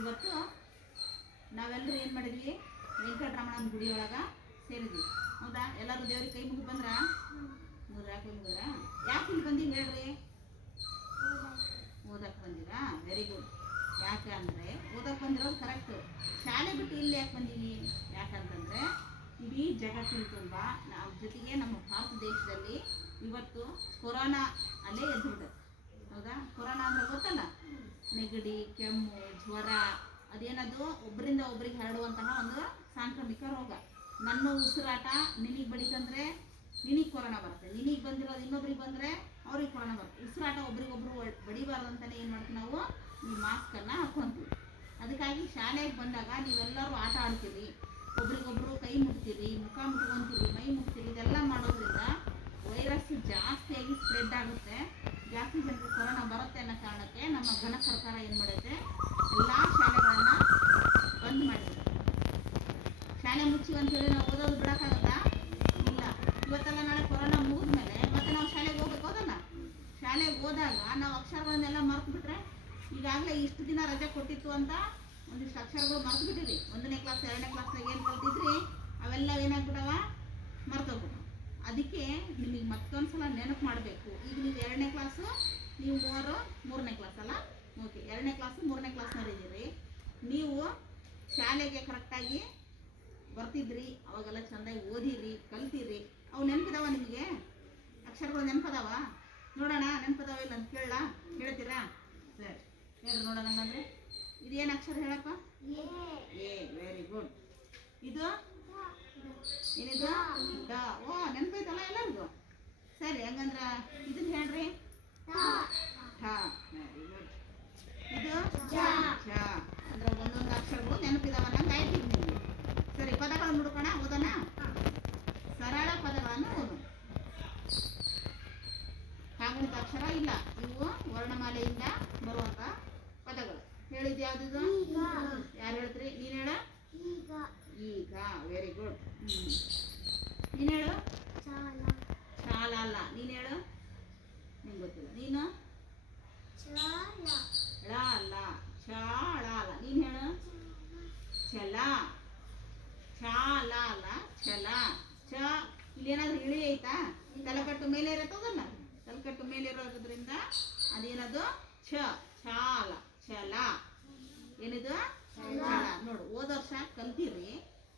ಇವತ್ತು ನಾವೆಲ್ಲರೂ ಏನು ಮಾಡಿದ್ವಿ, ವೆಂಕಟರಮಣನ ಗುಡಿಯೊಳಗೆ ಸೇರಿದ್ವಿ. ಹೌದಾ? ಎಲ್ಲರೂ ದೇವ್ರಿಗೆ ಕೈ ಮುಗಿ ಬಂದ್ರ? ಯಾಕೆ ಮುಗಿದ್ರ? ಯಾಕೆ ಇಲ್ಲಿ ಬಂದೀವಿ ಹೇಳ್ರಿ? ಓದಕ್ಕೆ ಬಂದಿರಾ? Very good. ಯಾಕೆ ಅಂದರೆ ಓದಕ್ಕೆ ಬಂದಿರೋದು ಕರೆಕ್ಟು. ಶಾಲೆ ಬಿಟ್ಟು ಇಲ್ಲಿ ಯಾಕೆ ಬಂದೀವಿ? ಯಾಕಂತಂದರೆ ಇಡೀ ಜಗತ್ತಿನ ತುಂಬ ನಮ್ಮ ಜೊತೆಗೆ ನಮ್ಮ ಭಾರತ ದೇಶದಲ್ಲಿ ಇವತ್ತು ಕೊರೋನಾ ಅಲ್ಲೇ ಎದ್ಬಿಟ್ಟೆ. ಹೌದಾ? ಕೊರೋನಾ ಅಂದರೆ ಗೊತ್ತಲ್ಲ, ನೆಗಡಿ, ಕೆಮ್ಮು, ಜ್ವರ, ಅದೇನದು ಒಬ್ಬರಿಂದ ಒಬ್ರಿಗೆ ಹರಡುವಂತಹ ಒಂದು ಸಾಂಕ್ರಾಮಿಕ ರೋಗ. ನನ್ನ ಉಸಿರಾಟ ನಿನಗೆ ಬಡಿತಂದರೆ ನಿನಗೆ ಕೊರೋನಾ ಬರುತ್ತೆ, ನಿನಗೆ ಬಂದಿರೋದು ಇನ್ನೊಬ್ರಿಗೆ ಬಂದರೆ ಅವ್ರಿಗೆ ಕೊರೋನಾ ಬರುತ್ತೆ. ಉಸಿರಾಟ ಒಬ್ರಿಗೊಬ್ರು ಬಡಿಬಾರ್ದಂತಲೇ ಏನು ಮಾಡ್ತೀವಿ ನಾವು, ಈ ಮಾಸ್ಕನ್ನು ಹಾಕ್ಕೊಂತೀವಿ. ಅದಕ್ಕಾಗಿ ಶಾಲೆಗೆ ಬಂದಾಗ ನೀವೆಲ್ಲರೂ ಆಟ ಆಡ್ತೀರಿ, ಒಬ್ರಿಗೊಬ್ರು ಕೈ ಮುಟ್ತೀರಿ, ಮುಖ ಮುಟ್ಕೊತೀರಿ, ಮೈ ಮುಟ್ತೀರಿ. ಇದೆಲ್ಲ ಮಾಡೋದ್ರಿಂದ ವೈರಸ್ ಜಾಸ್ತಿಯಾಗಿ ಸ್ಪ್ರೆಡ್ ಆಗುತ್ತೆ, ಜಾಸ್ತಿ ಜನರಿಗೆ ಕೊರೋನಾ ಬರುತ್ತೆ ಅನ್ನೋ ಕಾರಣಕ್ಕೆ ನಮ್ಮ ಘನ ಸರ್ಕಾರ ಏನು ಮಾಡುತ್ತೆ, ಎಲ್ಲ ಶಾಲೆಗಳನ್ನು ಬಂದ್ ಮಾಡಿದೆ. ಶಾಲೆ ಮುಚ್ಚಿ ಅಂತೇಳಿ ನಾವು ಓದೋದು ಬಿಡೋಕ್ಕಾಗತ್ತಾ? ಇಲ್ಲ. ಇವತ್ತೆಲ್ಲ ನಾಳೆ ಕೊರೋನಾ ಮುಗಿದ್ಮೇಲೆ ಮತ್ತೆ ನಾವು ಶಾಲೆಗೆ ಹೋಗ್ಬೇಕು. ಹೋದಲ್ಲ, ಶಾಲೆಗೆ ಹೋದಾಗ ನಾವು ಅಕ್ಷರಗಳನ್ನೆಲ್ಲ ಮರ್ತು ಬಿಟ್ರೆ, ಈಗಾಗಲೇ ಇಷ್ಟು ದಿನ ರಜೆ ಕೊಟ್ಟಿತ್ತು ಅಂತ ಒಂದಿಷ್ಟು ಅಕ್ಷರಗಳು ಮರ್ತು ಬಿಟ್ಟಿರಿ. 1ನೇ ಕ್ಲಾಸ್ 2ನೇ ಕ್ಲಾಸ್ನಾಗ ಏನು ಕಲ್ತಿದ್ರಿ ಅವೆಲ್ಲ ಏನಾಗ್ಬಿಟ್ಟವ, ಮರ್ತೋಗ್ಬಿಟ್ಟು. ಅದಕ್ಕೆ ನಿಮಗೆ ಮತ್ತೊಂದು ಸಲ ನೆನಪು ಮಾಡಬೇಕು. ಈಗ ನೀವು 2ನೇ ಕ್ಲಾಸು, ನೀವು 3ನೇ ಕ್ಲಾಸ್ ಅಲ್ಲ? ಓಕೆ, 2ನೇ ಕ್ಲಾಸು 3ನೇ ಕ್ಲಾಸ್ನವರಿದ್ದೀರಿ. ನೀವು ಶಾಲೆಗೆ ಕರೆಕ್ಟಾಗಿ ಬರ್ತಿದ್ರಿ, ಅವಾಗೆಲ್ಲ ಚೆಂದಾಗಿ ಓದಿರಿ, ಕಲ್ತಿರಿ. ಅವು ನೆನಪಿದಾವ ನಿಮಗೆ? ಅಕ್ಷರಗಳು ನೆನಪದಾವ? ನೋಡೋಣ, ನೆನಪದಾವ ಇಲ್ಲ ಅಂತ ಕೇಳಲ್ಲ? ಹೇಳ್ತೀರಾ? ಸರಿ, ಹೇಳ್ರಿ ನೋಡೋಣ. ಹಂಗಂದ್ರೆ ಇದೇನು ಅಕ್ಷರ ಹೇಳಪ್ಪ? ಎ. Very good. ಇದು ಏನಿದು? ಡ. ಓ, ನೆನಪೈತಲ್ಲ ಎಲ್ಲರಿಗೂ? ಸರಿ, ಹಂಗಂದ್ರೆ ಇದನ್ನ ಹೇಳ್ರಿ. ಠ. Very good. ಇದು ಜ. ಅಂದ್ರೆ ಒಂದೊಂದು ಅಕ್ಷರಗಳು ನೆನಪಿದಾವ ನಂಗೆ ಆಯ್ತು ನಿಮಗೆ. ಸರಿ, ಪದಗಳನ್ನು ಹುಡುಕೋಣ, ಓದೋಣ. ಸರಳ ಪದಗಳನ್ನು ಓದು. ಕಾಗುಣಿತ ಅಕ್ಷರ ಇಲ್ಲ, ಇವು ವರ್ಣಮಾಲೆಯಿಂದ ಬರುವಂತ ಪದಗಳು. ಹೇಳಿದ್ದು ಯಾವ್ದು? ಯಾರು ಹೇಳ್ತೀರಿ? ನೀನು ಹೇಳ. ಈಗ. Very good. ನೀನು ಹೇಳು. ಚಾಲ ಅಲ್ಲ, ನೀನು ಹೇಳು. ನಿಂಗೆ ಗೊತ್ತಿಲ್ಲ. ನೀನು ಳ ಅಲ್ಲ, ಚಾಳ ಅಲ್ಲ. ನೀನು ಹೇಳು. ಛಲ. ಚಾಲ ಅಲ್ಲ, ಛಲ. ಚ. ಇಲ್ಲೇನಾದ್ರೂ ಇಳಿ ಐತಾ? ತಲೆಕಟ್ಟು ಮೇಲೆ ಇರತ್ತದಲ್ಲ, ತಲೆಕಟ್ಟು ಮೇಲೆ ಇರೋದ್ರಿಂದ ಅದೇನದು? ಛ. ಚಾಲ. ಛಲ. ಏನಿದು? ಛಲ. ನೋಡು, ಹೋದ ವರ್ಷ ಕಲ್ತೀರಿ.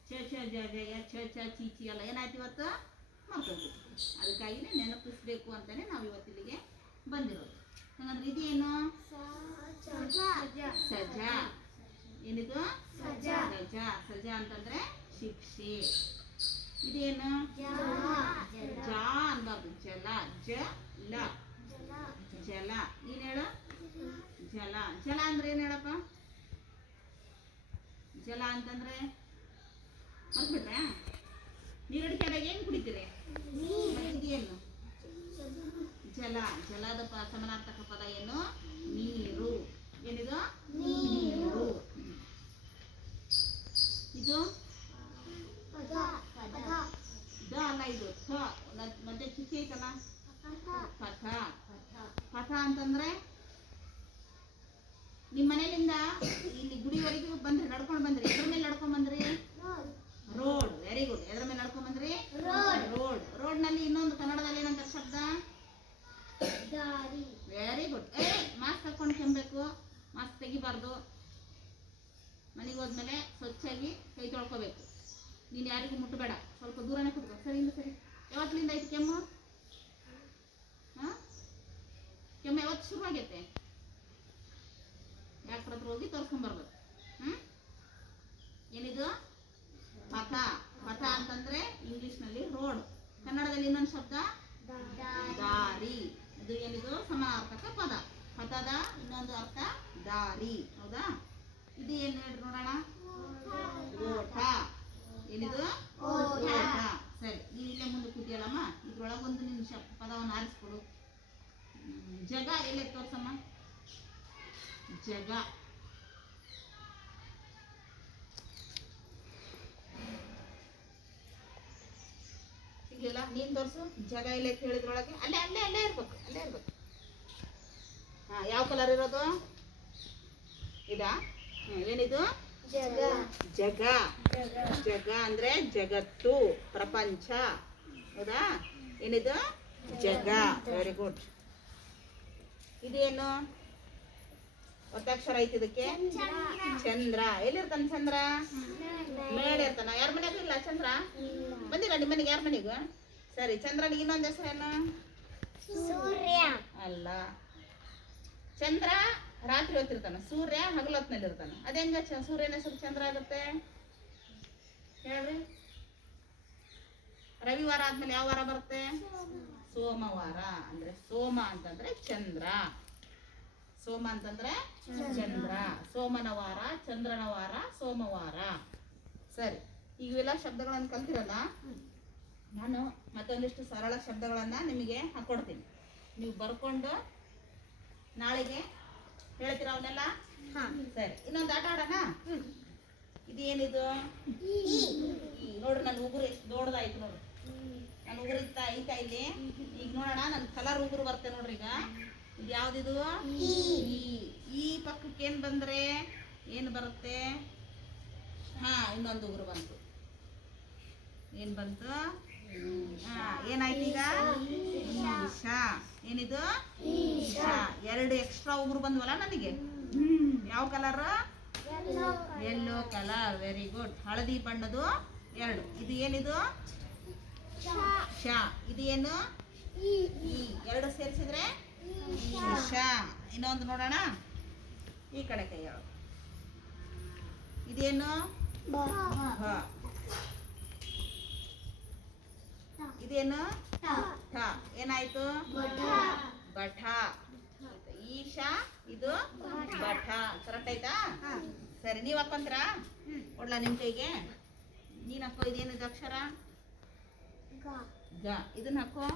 ಛ ಛ ಜ ಜಯ ಛ ಛ ಚಿ ಚಿ ಎಲ್ಲ ಏನಾಯ್ತು ಇವತ್ತು? ಮರ್ತೋಗ್ಬಿಟ್ಟು. ಅದಕ್ಕಾಗಿನೇ ನೆನಪಿಸ್ಬೇಕು ಅಂತಾನೆ ನಾವು ಇವತ್ತಿಲ್ಲಿಗೆ ಬಂದಿರೋದು. ಹಾಗಂದ್ರೆ ಇದೇನು? ಸಜ. ಏನಿದು? ಸಜ. ಸಜ ಅಂತಂದ್ರೆ ಶಿಕ್ಷೆ. ಇದೇನು? ಜ ಅನ್ಬಾರ್ದು, ಜಲ. ಜಲ. ಜಲ. ನೀನ್ ಹೇಳು. ಜಲ. ಜಲ ಅಂದ್ರೆ ಏನ್ ಹೇಳಪ್ಪ? ಜಲ ಅಂತಂದ್ರೆ ಮರ್ತ್ಬಿಟ್ರೆ? ನೀರಡಿಕೆದಾಗ ಏನು ಕುಡಿತೀರಿ? ಇದೇನು? ಜಲ. ಜಲದ ಸಮಾನಾರ್ಥಕ ಪದ ಏನು? ನೀರು. ಏನಿದು? ನೀರು. ಇದು ದ ಅಲ್ಲ, ಇದು ಥ. ಮಧ್ಯೆ ಚುಕ್ಕಿ ಐತಲ್ಲ, ಪಥ. ಪಥ ಅಂತಂದ್ರೆ ನಿಮ್ಮ ಮನೆಯಿಂದ ಇಲ್ಲಿ ಗುಡಿವರೆಗೂ ಬಂದ್ರಿ, ನಡ್ಕೊಂಡು ಬಂದ್ರಿ. ಎದ್ರ ಮೇಲೆ ನಡ್ಕೊಂಡ್ ಬಂದ್ರಿ? ರೋಡ್. Very good. ಎದ್ರ ಮೇಲೆ ನಡ್ಕೊಂಡ್ ಬಂದ್ರಿ? ರೋಡ್. ರೋಡ್ ನಲ್ಲಿ ಇನ್ನೊಂದು ಕನ್ನಡದಲ್ಲಿ ಏನಂತ ಶಬ್ದ? Very good. ಮಾಸ್ಕ್ ಹಾಕೊಂಡು ಕೆಮ್ಮಬೇಕು, ಮಾಸ್ಕ್ ತೆಗಿಬಾರ್ದು. ಮನೆಗೆ ಹೋದ್ಮೇಲೆ ಸ್ವಚ್ಛಾಗಿ ಕೈ ತೊಳ್ಕೋಬೇಕು. ನೀನು ಯಾರಿಗೂ ಮುಟ್ಟಬೇಡ, ಸ್ವಲ್ಪ ದೂರನೇ ಕೂತ್ಕೋ. ಸರಿ, ಇಲ್ಲ ಸರಿ. ಯಾವತ್ತಿನಿಂದ ಐತಿ ಕೆಮ್ಮು? ಕೆಮ್ಮು ಯಾವತ್ತು ಶುರುವಾಗೈತೆ? ಡಾಕ್ಟರ್ ಹತ್ರ ಹೋಗಿ ತೋರಿಸ್ಕೊಂಬರ್ಬೇಕು. ಏನಿದು? ಪಥ. ಪಥ ಅಂತಂದ್ರೆ ಇಂಗ್ಲಿಷ್ನಲ್ಲಿ ರೋಡ್, ಕನ್ನಡದಲ್ಲಿ ಇನ್ನೊಂದು ಶಬ್ದ ದಾರಿ. ಇದು ಏನಿದು? ಸಮಾನಾರ್ಥಕ ಪದ. ಪಥದ ಇನ್ನೊಂದು ಅರ್ಥ ದಾರಿ. ಹೌದಾ? ಇದು ಏನು ಹೇಳಿ ನೋಡೋಣ? ಓಟ. ಏನಿದು? ಓಟ. ಸರಿ, ನೀನು ಇಲ್ಲೇ ಮುಂದೆ ಕೂತಿಯಲ್ಲಮ್ಮ, ಇದ್ರೊಳಗೊಂದು ನಿನ್ನ ಪದವನ್ನು ಆರಿಸ್ಕೊಡು. ಜಗ ಎಲ್ಲೇ ತೋರ್ಸಮ್ಮ. ಜಗ. ಸಿಗ್ಲಿಲ್ಲ? ನೀನ್ ತೋರ್ಸು. ಜಗ ಇಲ್ಲ ಹೇಳಿದ್ರೊಳಗೆ ಅಲ್ಲೇ ಅಲ್ಲೇ ಅಲ್ಲೇ ಇರ್ಬೇಕು, ಅಲ್ಲೇ ಇರ್ಬೇಕು. ಯಾವ ಕಲರ್ ಇರೋದು? ಇದಾ? ಏನಿದು? ಜಗ. ಜಗ ಅಂದ್ರೆ ಜಗತ್ತು, ಪ್ರಪಂಚ. ಹೌದಾ? ಏನಿದು? ಜಗ. Very good. ಇದೇನು? ಒತ್ತಕ್ಷರ ಐತಿ ಇದಕ್ಕೆ. ಚಂದ್ರ. ಎಲ್ಲಿರ್ತಾನ ಚಂದ್ರ? ಮೇಲೆ ಇರ್ತಾನ. ಯಾರ ಮನೆಗೂ ಇಲ್ಲ ಚಂದ್ರ? ಬಂದಿಲ್ಲ ನಿಮ್ಮ ಮನೆಗೆ? ಯಾರ ಮನೆಗೂ? ಸರಿ, ಚಂದ್ರನಿಗೆ ಇನ್ನೊಂದು ಹೆಸರೇನು? ಸೂರ್ಯ ಅಲ್ಲ. ಚಂದ್ರ ರಾತ್ರಿ ಹೊತ್ತಿರ್ತಾನ, ಸೂರ್ಯ ಹಗಲು ಹೊತ್ತಿನಲ್ಲಿ ಇರ್ತಾನ. ಅದ ಹೆಂಗ ಸೂರ್ಯನ ಹೆಸರು ಚಂದ್ರ ಆಗುತ್ತೆ ಹೇಳ್ರಿ? ರವಿವಾರ ಆದ್ಮೇಲೆ ಯಾವ ವಾರ ಬರುತ್ತೆ? ಸೋಮವಾರ. ಅಂದ್ರೆ ಸೋಮ ಅಂತಂದ್ರೆ ಚಂದ್ರ. ಸೋಮ ಅಂತಂದ್ರೆ ಚಂದ್ರ. ಸೋಮನ ವಾರ, ಚಂದ್ರನ ವಾರ, ಸೋಮವಾರ. ಸರಿ, ಈಗ ಇವೆಲ್ಲ ಶಬ್ದಗಳನ್ನು ಕಲ್ತಿರಲ್ಲ, ನಾನು ಮತ್ತೊಂದಿಷ್ಟು ಸರಳ ಶಬ್ದಗಳನ್ನ ನಿಮಗೆ ಹಾಕೊಡ್ತೀನಿ. ನೀವು ಬರ್ಕೊಂಡು ನಾಳೆಗೆ ಹೇಳ್ತೀರ ಅವನ್ನೆಲ್ಲ? ಸರಿ, ಇನ್ನೊಂದು ಆಟ ಆಡೋಣ. ಇದೇನಿದು? ನೋಡ್ರಿ, ನನ್ನ ಉಗುರು ಎಷ್ಟು ದೊಡ್ಡದಾಯ್ತು ನೋಡ್ರಿ. ನನ್ನ ಉಗುರು ಐತಾ ಇಲ್ಲಿ. ಈಗ ನೋಡೋಣ, ನನ್ನ ಕಲರ್ ಉಗುರು ಬರುತ್ತೆ ನೋಡ್ರಿ. ಈಗ ಇದು ಯಾವ್ದಿದು? ಈ ಪಕ್ಕಕ್ಕೆ ಏನ್ ಬಂದ್ರೆ ಏನು ಬರುತ್ತೆ? ಇನ್ನೊಂದು ಉಗುರು ಬಂತು. ಏನ್ ಬಂತು? ಏನಾಯ್ತು ಈಗ? ಈಶಾ. ಏನಿದು? ಈಶಾ. ಎರಡು ಎಕ್ಸ್ಟ್ರಾ ಉಗುರು ಬಂದ್ವಲ್ಲ ನನಗೆ. ಯಾವ colour? Yellow colour. Very good. ಹಳದಿ ಬಣ್ಣದು ಎರಡು. ಇದು ಏನಿದು? ಶಾ. ಇದು ಏನು? ಈ. ಎರಡು ಸೇರಿಸಿದ್ರೆ ಈಶಾ. ಇನ್ನೊಂದು ನೋಡೋಣ, ಈ ಕಡೆ ಕೈ ಹೇಳು. ಇದೇನು? ಭ. ಇದೇನು? ಠ. ಏನಾಯ್ತು? ಬಠ. ಈಶಾ, ಇದು ಬಠ. ಕರೆಕ್ಟ್ ಆಯ್ತಾ? ಸರಿ, ನೀವ್ ಹಾಕೊಂತೀರಾ? ಕೊಡ್ಲಾ ನಿಮ್ ಕೈಗೆ? ನೀನ್ ಹಾಕೋ. ಇದೇನಿದು ಅಕ್ಷರ? ಗ. ಇದನ್ನ ಹಾಕೋ.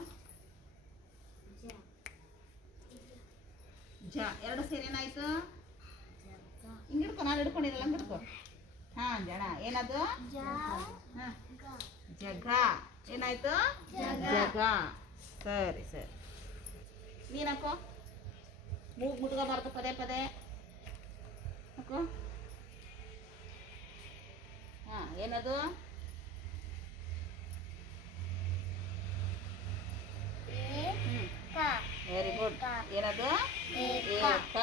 ಜ. ಎರಡು ಸೇರಿ ಏನಾಯ್ತು? ಹಿಂಗ್ ಹಿಡ್ಕೊ. ನಾನು ಹಿಡ್ಕೊಂಡಿರಲ್ಲ, ಹಂಗ್ ಹಿಡ್ಕೊ. ಜನ. ಏನದು? ಜಗ. ಏನಾಯ್ತು? ಜಗ. ಸರಿ ಸರಿ, ನೀನ್ ಹಾಕೋ. ಮೂಗ್ ಮುಟ್ಕೋಬಾರ್ದು ಪದೇ ಪದೇ. ಹಾಕೋ. ಏನದು? Very good. ಏನದು? ಏಕ.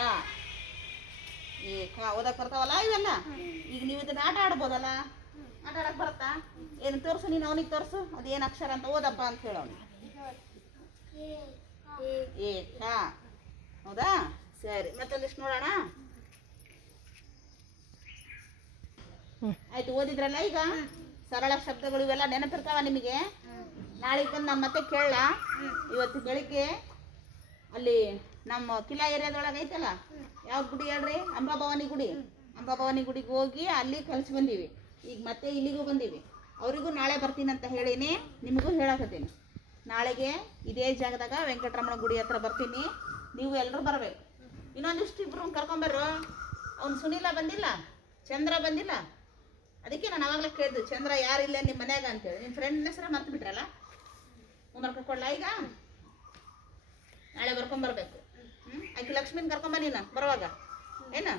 ಏಕ. ಓದಕ್ ಬರ್ತಾವಲ್ಲ ಇವೆಲ್ಲ? ಈಗ ನೀವು ಇದನ್ನ ಆಟ ಆಡ್ಬೋದಲ್ಲ? ಆಟ ಆಡಕ್ ಬರುತ್ತಾ? ಏನು ತೋರ್ಸು, ನೀನು ಅವನಿಗೆ ತೋರ್ಸು. ಅದೇನು ಅಕ್ಷರ ಅಂತ ಓದಪ್ಪ ಅಂತ ಹೇಳೋನು. ಏಕ. ಹೌದಾ? ಸರಿ, ಮತ್ತೊಂದಿಷ್ಟು ನೋಡೋಣ. ಆಯ್ತು, ಓದಿದ್ರಲ್ಲ? ಈಗ ಸರಳ ಶಬ್ದಗಳು ಇವೆಲ್ಲ ನೆನಪಿರ್ತಾವ ನಿಮಗೆ? ನಾಳೆಗೆ ಬಂದು ನಾನು ಮತ್ತೆ ಕೇಳಲ್ಲ. ಇವತ್ತು ಬೆಳಿಗ್ಗೆ ಅಲ್ಲಿ ನಮ್ಮ ಕಿಲಾ ಏರಿಯಾದೊಳಗೆ ಐತಲ್ಲ, ಯಾವ ಗುಡಿ ಹೇಳ್ರಿ? ಅಂಬಾಭವಾನಿ ಗುಡಿ. ಅಂಬಾಭವಾನಿ ಗುಡಿಗೆ ಹೋಗಿ ಅಲ್ಲಿ ಕಲಿಸಿ ಬಂದೀವಿ. ಈಗ ಮತ್ತೆ ಇಲ್ಲಿಗೂ ಬಂದೀವಿ. ಅವರಿಗೂ ನಾಳೆ ಬರ್ತೀನಿ ಅಂತ ಹೇಳೀನಿ, ನಿಮಗೂ ಹೇಳಕತ್ತೀನಿ. ನಾಳೆಗೆ ಇದೇ ಜಾಗದಾಗ ವೆಂಕಟರಮಣ ಗುಡಿ ಹತ್ರ ಬರ್ತೀನಿ. ನೀವು ಎಲ್ಲರೂ ಬರಬೇಕು. ಇನ್ನೊಂದಿಷ್ಟು ಇಬ್ರು ಕರ್ಕೊಂಬರ್ರು. ಅವ್ನು ಸುನೀಲ ಬಂದಿಲ್ಲ, ಚಂದ್ರ ಬಂದಿಲ್ಲ. ಅದಕ್ಕೆ ನಾನು ಅವಾಗಲೇ ಕೇಳಿದ್ದು, ಚಂದ್ರ ಯಾರಿಲ್ಲ ನಿಮ್ಮ ಮನ್ಯಾಗ ಅಂತೇಳಿ. ನಿಮ್ಮ ಫ್ರೆಂಡ್ ಹೆಸರ ಮರ್ತು ಬಿಟ್ರಲ್ಲ. ಕರ್ಕೊಳ್ಳ ಈಗ? ನಾಳೆ ಬರ್ಕೊಂಬರ್ಬೇಕು. ಆಕೆ ಲಕ್ಷ್ಮೀನ ಕರ್ಕೊಂಬ ನೀನು ಬರುವಾಗ. ಏನು?